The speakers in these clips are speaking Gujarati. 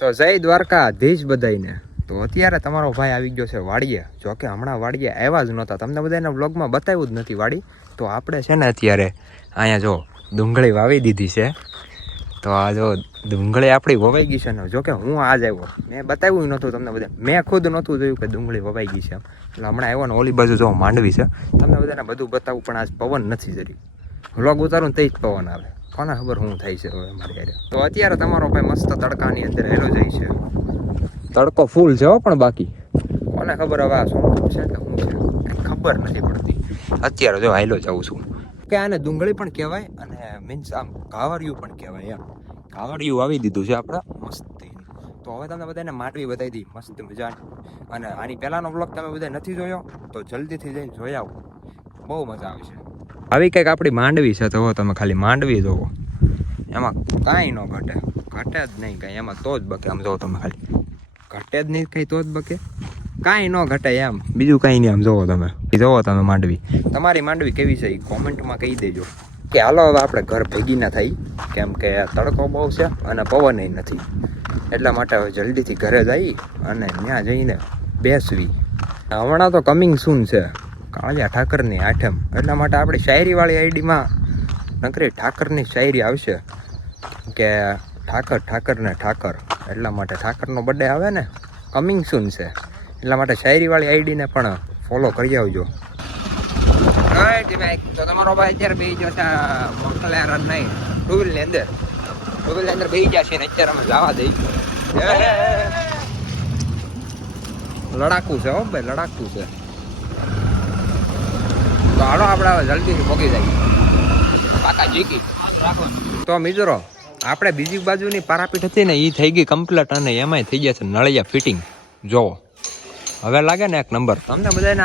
તો જય દ્વારકાધીશ બધાઈને. તો અત્યારે તમારો ભાઈ આવી ગયો છે વાડીએ. જો કે હમણાં વાડીએ આવ્યા જ નહોતા, તમને બધાને વ્લોગમાં બતાવ્યું જ નથી વાડી. તો આપણે છે ને અત્યારે અહીંયા જો ડુંગળી વાવી દીધી છે. તો આ જો ડુંગળી આપણી વવાઈ ગઈ છે ને. જો કે હું આજ આવ્યો, મેં બતાવ્યું નહોતું તમને બધા, મેં ખુદ નહોતું જોયું કે ડુંગળી વવાઈ ગઈ છે. એટલે હમણાં આવ્યો ને ઓલી બાજુ જો માંડવી છે, તમને બધાને બધું બતાવું, પણ આજ પવન નથી જરી. વ્લોગ ઉતારું તે જ પવન આવે, કોને ખબર શું થાય છે હવે મારી યારે. તો અત્યારે તમારો ભાઈ મસ્ત તડકાની અંદર હેલો જાય છે. તડકો ફૂલ છે હો, પણ બાકી કોને ખબર હવે આ શું છે કે શું છે કંઈ ખબર નથી પડતી. અત્યારે જો હાઈલો જાઉં છું કે આને ડુંગળી પણ કહેવાય અને મીન્સ આમ ઘાવરિયું પણ કહેવાય. એમ ઘાવરિયું આવી દીધું છે આપણે મસ્તી. તો હવે તમને બધાને માંડવી બતાવી દી મસ્ત મજાની. અને આની પહેલાંનો વ્લોગ તમે બધા નથી જોયો તો જલ્દીથી જઈને જોઈ આવો, બહુ મજા આવશે. આવી કંઈક આપણી માંડવી છે. તો તમે ખાલી માંડવી જોવો, એમાં કાંઈ ન ઘટે, ઘટે જ નહીં કાંઈ એમાં, તો જ બકે. આમ જોવો તમે ખાલી, ઘટે જ નહીં કંઈ તો જ બકે, કાંઈ ન ઘટે એમ, બીજું કાંઈ નહીં. આમ જોવો તમે માંડવી, તમારી માંડવી કેવી છે એ કોમેન્ટમાં કહી દેજો. કે હાલો હવે આપણે ઘર ભેગી ના થઈ, કેમ કે તડકો બહુ છે અને પવન નથી. એટલા માટે હવે જલ્દીથી ઘરે જઈ અને ત્યાં જઈને બેસવી. હમણાં તો કમિંગ સૂન છે કાળિયા ઠાકરની આઠમ, એટલા માટે આપણી શાયરીવાળી આઈડીમાં નકરી ઠાકરની શાયરી આવશે કે ઠાકર ને ઠાકર. એટલા માટે ઠાકરનો બર્થડે આવે ને, કમિંગ સૂન છે, એટલા માટે શાયરીવાળી આઈડીને પણ ફોલો કરી આવજો. તો તમારો ભાઈ અત્યારે બેસી ગયો છે મોકલ્યા નહીં ટુ વ્હીલની અંદર બેસી જશે ને અત્યારે અમે જવા દઈ. લડાકું છે હો ભાઈ, લડાકું છે. તો હાલો આપણે હવે જલ્દીથી પહોંચી જઈએ કાકા જીકી. તો મિત્રો આપણે બીજી બાજુની પારાપીઠ હતી ને એ થઈ ગઈ કમ્પ્લીટ અને એમાંય થઈ ગયા છે નળિયા ફિટિંગ. જોવો હવે લાગે ને એક નંબર. તમને બધાને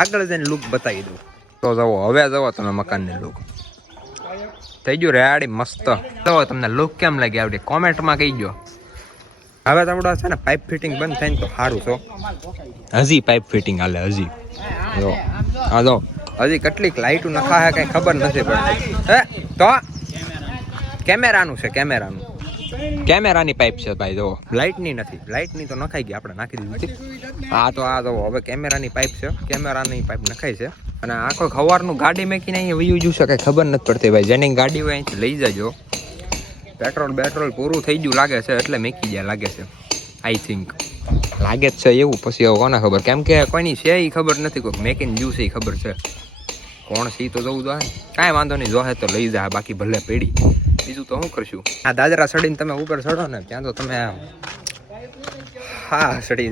આગળ જઈને લુક બતાવી દઉં. તો જવો હવે જવો તમે મકાનની લુક થઈ ગયું રેડી મસ્ત. જવો તમને લુક કેમ લાગી આવડી કોમેન્ટમાં કહી ગયો. હવે તમારો છે ને પાઇપ ફિટિંગ બંધ થાય ને તો સારું છો. હજી પાઇપ ફિટિંગ હાલે હજી. જો હા જો હજી કેટલીક લાઇટું નખાય કઈ ખબર નથી પડતી. હે તો કેમેરાનું છે, કેમેરાની પાઇપ છે ભાઈ. જો લાઇટની નથી, લાઇટની તો નખાઈ ગઈ, આપણે નાખી દીધી. હા તો આ જો હવે કેમેરાની પાઇપ છે, કેમેરાની પાઇપ નખાઈ છે. અને આખો સવારનું ગાડી મેકીને અહીંયા વયું જશે કઈ ખબર નથી પડતી ભાઈ. જેની ગાડી હોય અહીંથી લઈ જજો. પેટ્રોલ પૂરું થઈ ગયું લાગે છે એટલે મેકી જાય લાગે છે. આઈ થિંક લાગે જ છે એવું. પછી હવે કોને ખબર, કેમ કે કોઈની છે એ ખબર નથી, કોઈ મેકીને જ્યુસ એ ખબર છે. કોણ સી તો જવું જોઈએ, કાંઈ વાંધો નહીં, જોહે તો લઈ જાય, બાકી ભલે પેડી. બીજું તો શું કરશું. આ દાદરા ચડીને તમે ઉપર ચડો ને ત્યાં તો તમે હા ચડી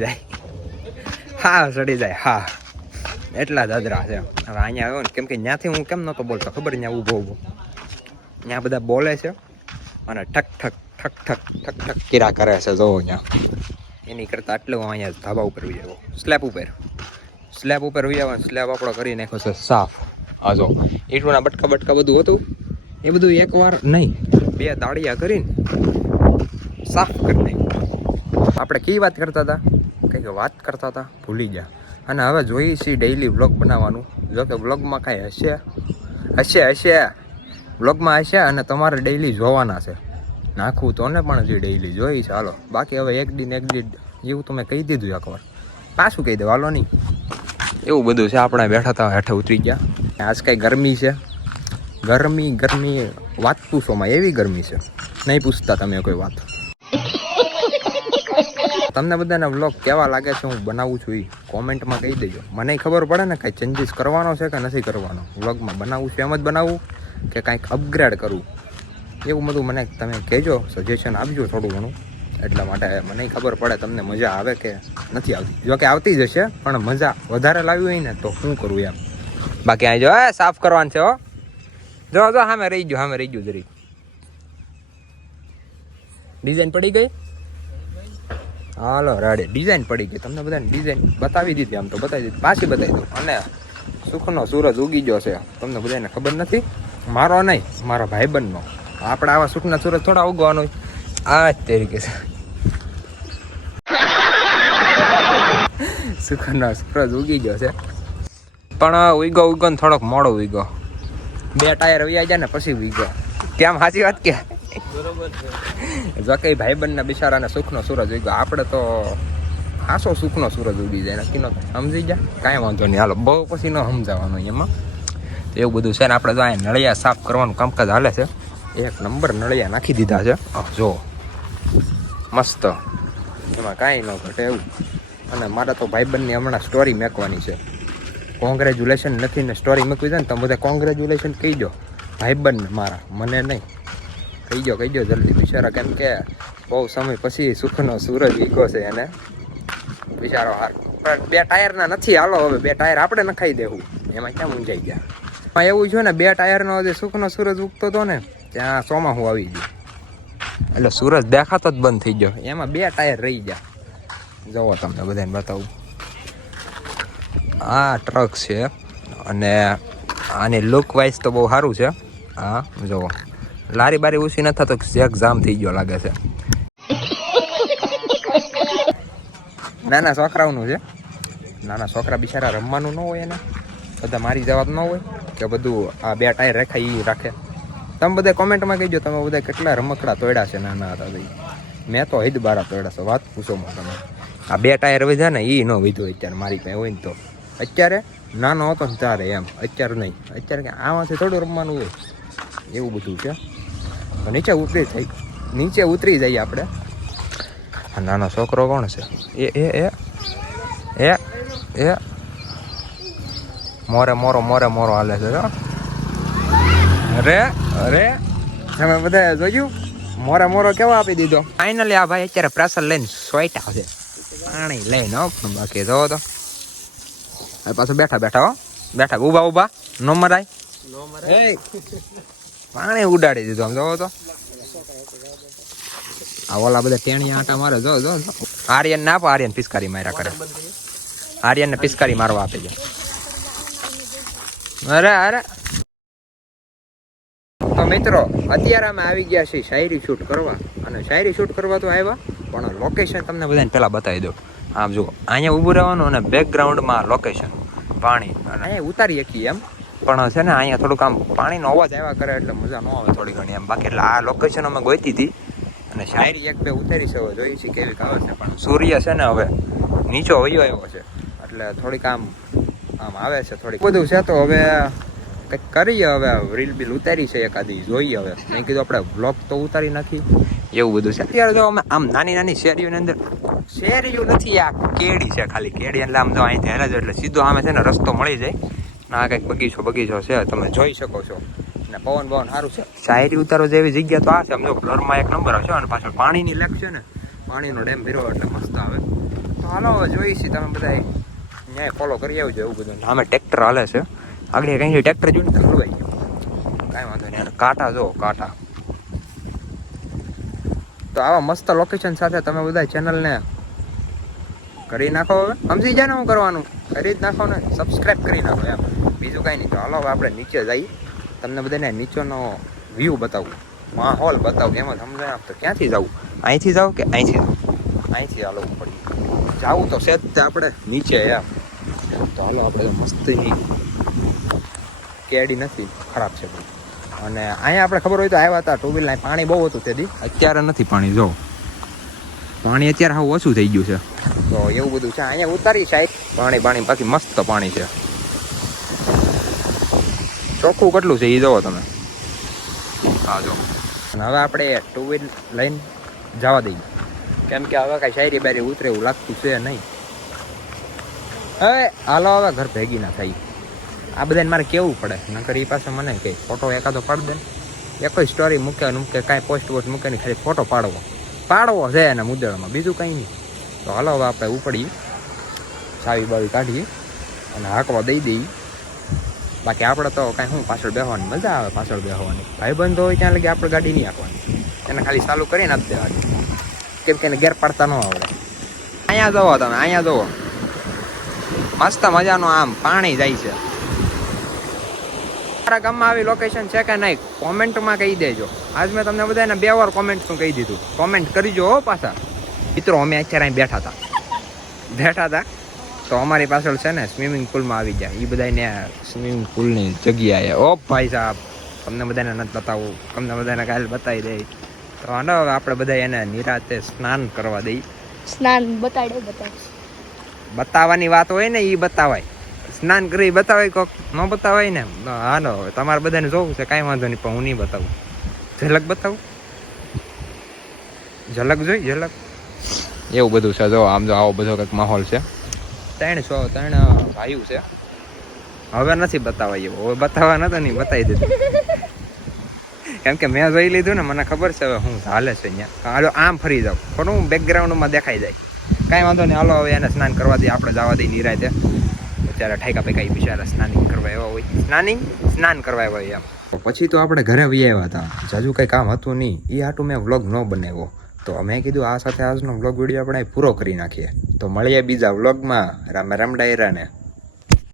જાય હા એટલા દાદરા છે. હવે અહીંયા આવ્યો ને કેમ કે ત્યાંથી હું કેમ નહોતો બોલતો ખબર, ત્યાં ઊભો ત્યાં બધા બોલે છે અને ઠક ઠક કીરા કરે છે. જોવો ત્યાં એની કરતાં આટલું અહીંયા ધાબા ઉપર વહી આવ્યો, સ્લેબ ઉપર વહી આવ્યો. સ્લેબ આપણો કરી નાખ્યો છે સાફ. હા જો ઈંટોના બટકા બધું હતું એ બધું એકવાર નહીં 2 દાળિયા કરીને સાફ કરી નાખ્યું. આપણે કઈ વાત કરતા હતા, કંઈક વાત કરતા હતા ભૂલી ગયા. અને હવે જોઈએ છીએ ડેઈલી વ્લોગ બનાવવાનું. જો કે વ્લોગમાં કાંઈ હશે વ્લોગમાં હશે અને તમારે ડેઈલી જોવાના છે. નાખવું તો ને પણ હજી ડેઈલી જોઈ છે. હાલો બાકી હવે એક દિન એવું તો મેં કહી દીધું એકવાર, પાછું કહી દઉં હાલો નહીં. એવું બધું છે. આપણે બેઠા હતા હેઠે ઉતરી ગયા. આજ કાંઈ ગરમી છે, ગરમી વાત પૂછોમાં એવી ગરમી છે, નહીં પૂછતા તમે કોઈ વાત. તમને બધાને વ્લોગ કેવા લાગે છે હું બનાવું છું એ કોમેન્ટમાં કહી દેજો. મને ખબર પડે ને કાંઈ ચેન્જીસ કરવાનો છે કે નથી કરવાનો. વ્લોગમાં બનાવવું છે એમ જ બનાવવું કે કાંઈક અપગ્રેડ કરવું, એવું બધું મને તમે કહેજો, સજેશન આપજો થોડું ઘણું. એટલા માટે મને ખબર પડે તમને મજા આવે કે નથી આવતી. જો કે આવતી જ હશે પણ મજા વધારે લાવી હોય ને તો શું કરું એમ. બાકી અહીં જો સાફ કરવાનું છે હો. જો સામે રહી ગયું જરી. ડિઝાઇન પડી ગઈ. હાલો રાડે ડિઝાઇન પડી ગઈ. તમને બધાને ડિઝાઇન બતાવી દીધી, આમ તો બતાવી દીધી, પાછી બતાવી દઉં. અને સુખનો સૂરજ ઉગી ગયો છે, તમને બધાને ખબર નથી, મારો નહીં મારા ભાઈબંધનો. આપણે આવા સુખના સૂરજ થોડા ઉગવાનો આ જ તરીકે છે. સુખનો સૂરજ ઉગી ગયો છે પણ ઉગો ને થોડોક મોડો ઉગો. 2 ટાયર વૈયા જાય ને પછી ઉગો. કેમ સાચી વાત કે જો કે ભાઈબંધના બિચારાને સુખનો સૂરજ ઉગ્યો, આપણે તો ખાસો સુખનો સૂરજ ઉગી જાય નક્કી નો સમજી જાય, કાંઈ વાંધો નહીં. હાલો બહુ પછી ન સમજાવવાનું એમાં, એવું બધું છે ને. આપણે તો અહીંયા નળિયા સાફ કરવાનું કામકાજ હાલે છે. એક નંબર નળિયા નાખી દીધા છે, જો મસ્ત, એમાં કાંઈ ન ઘટે એવું. અને મારે તો ભાઈબંધની હમણાં સ્ટોરી મેકવાની છે. કોંગ્રેચ્યુલેશન નથી ને સ્ટોરી મૂકવી છે ને, તમે બધા કોંગ્રેચ્યુલેશન કહી દો ભાઈબંધને મારા, મને નહીં. કહી દો જલ્દી બિચારા, કેમ કે બહુ સમય પછી સુખનો સૂરજ વીકો છે એને બિચારો. હાર પણ 2 ટાયરના નથી, હાલો હવે 2 ટાયર આપણે નખાઈ દેવું, એમાં ક્યાં મૂંઝાઈ ગયા. એવું છે ને 2 ટાયરનો જે સુખનો સૂરજ ઉગતો હતો ને ત્યાં ચોમાસું આવી ગયું, એટલે સૂરજ દેખાતો જ બંધ થઈ ગયો. એમાં 2 ટાયર રહી ગયા. જુઓ તમને બધાને બતાવું, આ ટ્રક છે અને આની લુક વાઇઝ તો બહુ સારું છે. હા જુઓ, લારી બારી ઓછી ન થતો, ચેક જામ થઈ ગયો લાગે છે. નાના છોકરાઓનું છે, નાના છોકરા બિચારા રમવાનું ન હોય એને, બધા મારી જવાબ ન હોય કે બધું આ 2 ટાયર રાખાય એ રાખે. તમે બધા કોમેન્ટમાં કહેજો તમે બધા કેટલા રમકડા તોડ્યા છે નાના હતા ભાઈ. મેં તો હિદ બારા તોડ્યા છે, વાત પૂછો માં તમે. આ 2 ટાયર વધ્યા ને એ ન વધ્યો અત્યારે મારી પાસે હોય ને તો. અત્યારે નાનો હતો ને ત્યારે એમ, અત્યારે નહીં. અત્યારે કે આમાંથી થોડું રમવાનું હોય એવું બધું છે. નીચે ઉતરી જઈએ આપણે. આ નાનો છોકરો કોણ છે? એ મોરે હાલે છે. અરે તમે બધા જોયું મોરો કેવો આપી દીધો. ફાઇનલી આ ભાઈ અત્યારે પ્રેશર લઈને સોઈટા છે, પાણી લઈને. બાકી જોવો તો પાછું બેઠા ઉભા નો મરાય, પાણી ઉડાડી દીધું. આમ જોવો તો આ ઓલા બધા ટેણી આટા મારે. જો આર્યન ના આપો, આર્યન પિસ્કારી માર્યા કરે. આર્યનને પિસ્કારી મારવા આપે છે. અરે તો મિત્રો અત્યારે અમે આવી ગયા છીએ શાયરી શૂટ કરવા. અને શાયરી શૂટ કરવા તો આવ્યા, પણ લોકેશન તમને બધાને પહેલાં બતાવી દઉં. આમ જુઓ, અહીંયા ઊભું રહેવાનું અને બેકગ્રાઉન્ડમાં લોકેશન પાણી. અને અહીંયા ઉતારી શકીએ એમ, પણ છે ને અહીંયા થોડુંક આમ પાણીનો અવાજ આવ્યા કરે એટલે મજા ન આવે થોડી ઘણી એમ. બાકી એટલે આ લોકેશન અમે ગોતી હતી અને શાયરી 1-2 ઉતારી છે, હવે જોઈ છે કેવી આવે છે. પણ સૂર્ય છે ને હવે નીચો વયો આવ્યો છે એટલે થોડીક આમ આવે છે થોડીક બધું છે. તો હવે કંઈક કરીએ, હવે રીલ બિલ ઉતારી છે એકાદી, જોઈએ. હવે મેં કીધું આપણે વ્લોગ તો ઉતારી નાખી, એવું બધું છે. અત્યારે જો અમે આમ નાની શેરીઓની અંદર, શેરીઓ નથી આ કેડી છે ખાલી, કેડી એટલે આમ જો અહીંથી હેરા જ એટલે સીધો આમે છે ને રસ્તો મળી જાય. ના કંઈક બગીચો છે, તમે જોઈ શકો છો. અને પવન સારું છે. શાયરી ઉતારો જેવી જગ્યા તો આ છે. સમજો બ્લરમાં 1 નંબર આવશે અને પાછળ પાણીની લેક છે ને, પાણીનો ડેમ ભીરો એટલે મસ્ત આવે. તો હાલો હવે જોઈ છીએ, તમે બધા ન્યાય ફોલો કરી આવજો એવું બધું. આમે ટ્રેક્ટર હાલે છે આગળ, કંઈ ટ્રેક્ટર જોઈને ખલવાઈ ગયું, કાંઈ વાંધો નહીં. કાંટા જો કાંટા. તો આવા મસ્ત લોકેશન સાથે તમે બધા ચેનલને કરી નાખો. હવે સમજી જાય ને શું કરવાનું, કરી જ નાખો ને, સબસ્ક્રાઈબ કરી નાખો એમ, બીજું કાંઈ નહીં. તો હાલો હવે આપણે નીચે જઈએ, તમને બધાને નીચેનો વ્યૂ બતાવું, માહોલ બતાવું. એમાં સમજાય આપ તો ક્યાંથી જવું, અહીંથી જાવ કે અહીંથી જાવ? અહીંથી હાલો પડી જવું તો સેજ આપણે નીચે એમ. તો હાલો આપણે મસ્તીની કેડી નથી, ખરાબ છે. અને અહીંયા આપણે ખબર હોય તો આવ્યા હતા 2 વ્હીલર, પાણી બહુ હતું તેથી. અત્યારે નથી પાણી, જો પાણી અત્યારે હાવ ઓછું થઈ ગયું છે. તો એવું બધું છે. અહીંયા ઉતારી સાઈડ પાણી બાકી મસ્ત પાણી છે, ચોખ્ખું કેટલું છે એ જોવો તમે. હા જો. અને હવે આપણે 2 વ્હીલર લઈને જવા દઈએ, કેમ કે હવે કાંઈ શાયરી બાયરી ઉતરે એવું લાગતું છે નહીં. હવે હાલો હવે ઘર ભેગી ના થાય. આ બધાને મારે કેવું પડે, નકર એ પાસે મને કંઈ ફોટો એકાદો પાડી દે ને, એ કોઈ સ્ટોરી મૂકે કાંઈ પોસ્ટ મૂકે નહીં, ખાલી ફોટો પાડવો છે એના મુદ્દામાં, બીજું કંઈ નહીં. તો હાલો હવે આપણે ઉપડીએ, ચાવી બાવી કાઢીએ અને હાંકવા દઈ દઈએ. બાકી આપણે તો કાંઈ શું પાછળ બેસવાની મજા આવે, પાછળ બેસવાની. ભાઈબંધ હોય ત્યાં લગી આપણે ગાડી નહીં હાંકવાની, એને ખાલી ચાલુ કરીને આપી દેવાની, કેમ કે એને ગેર પાડતા ન આવડે. અહીંયા જુઓ તમે, અહીંયા જુઓ મસ્ત મજાનું આમ પાણી જાય છે. મારા ગામમાં આવી લોકેશન છે કે નહીં કોમેન્ટમાં કહી દેજો. આજ મેં તમને બધાને 2 વાર કોમેન્ટનું કહી દીધું, કોમેન્ટ કરજો હો પાછા. મિત્રો અમે અત્યારે અહીં બેઠા હતા તો અમારી પાછળ છે ને સ્વિમિંગ પુલમાં આવી ગયા એ બધાને, સ્વિમિંગ પુલની જગ્યાએ. ઓ ભાઈ સાહેબ, તમને બધાને નથી બતાવું, તમને બધાને કાલે બતાવી દઈશ. તો આનો હવે આપણે બધા એને નિરાતે સ્નાન કરવા દઈ. સ્નાન બતાડે બતાવવાની વાત હોય ને એ બતાવાય. સ્નાન કરી બતાવાય કોક ન બતાવાય ને. હાલો તમારે બધાને જોવું છે કાંઈ વાંધો નહીં, પણ હું નહીં બતાવું. ઝલક બતાવું, ઝલક જોઈ ઝલક. એવું બધું છે. જો આમ જો આવો બધો કંઈક માહોલ છે. 3 ભાઈઓ છે. હવે નથી બતાવાય એવું. હવે બતાવવા નતો નહીં, બતાવી દીધું. કેમ કે મેં જોઈ લીધું ને, મને ખબર છે હવે હું હાલે છે અહીંયા. હાલો આમ ફરી જાવ પણ હું બેકગ્રાઉન્ડમાં દેખાઈ જાય. કાંઈ વાંધો નહીં, હાલો હવે એને સ્નાન કરવા દઈએ, આપણે જવા દઈએ નિરાતે. અત્યારે ઠાઈકા પેકા બિચારા સ્નાનિંગ કરવા એવા હોય. સ્નાન કરવા એવા હોય એમ. પછી તો આપણે ઘરે વહી આવ્યા હતા. જાજુ કંઈ કામ હતું નહીં, એ હાટું મેં વ્લોગ ન બનાવ્યો. તો મેં કીધું આ સાથે આજનો વ્લોગ વિડીયો આપણે પૂરો કરી નાખીએ. તો મળીએ બીજા વ્લોગમાં. રામ રામ ડાયરાને.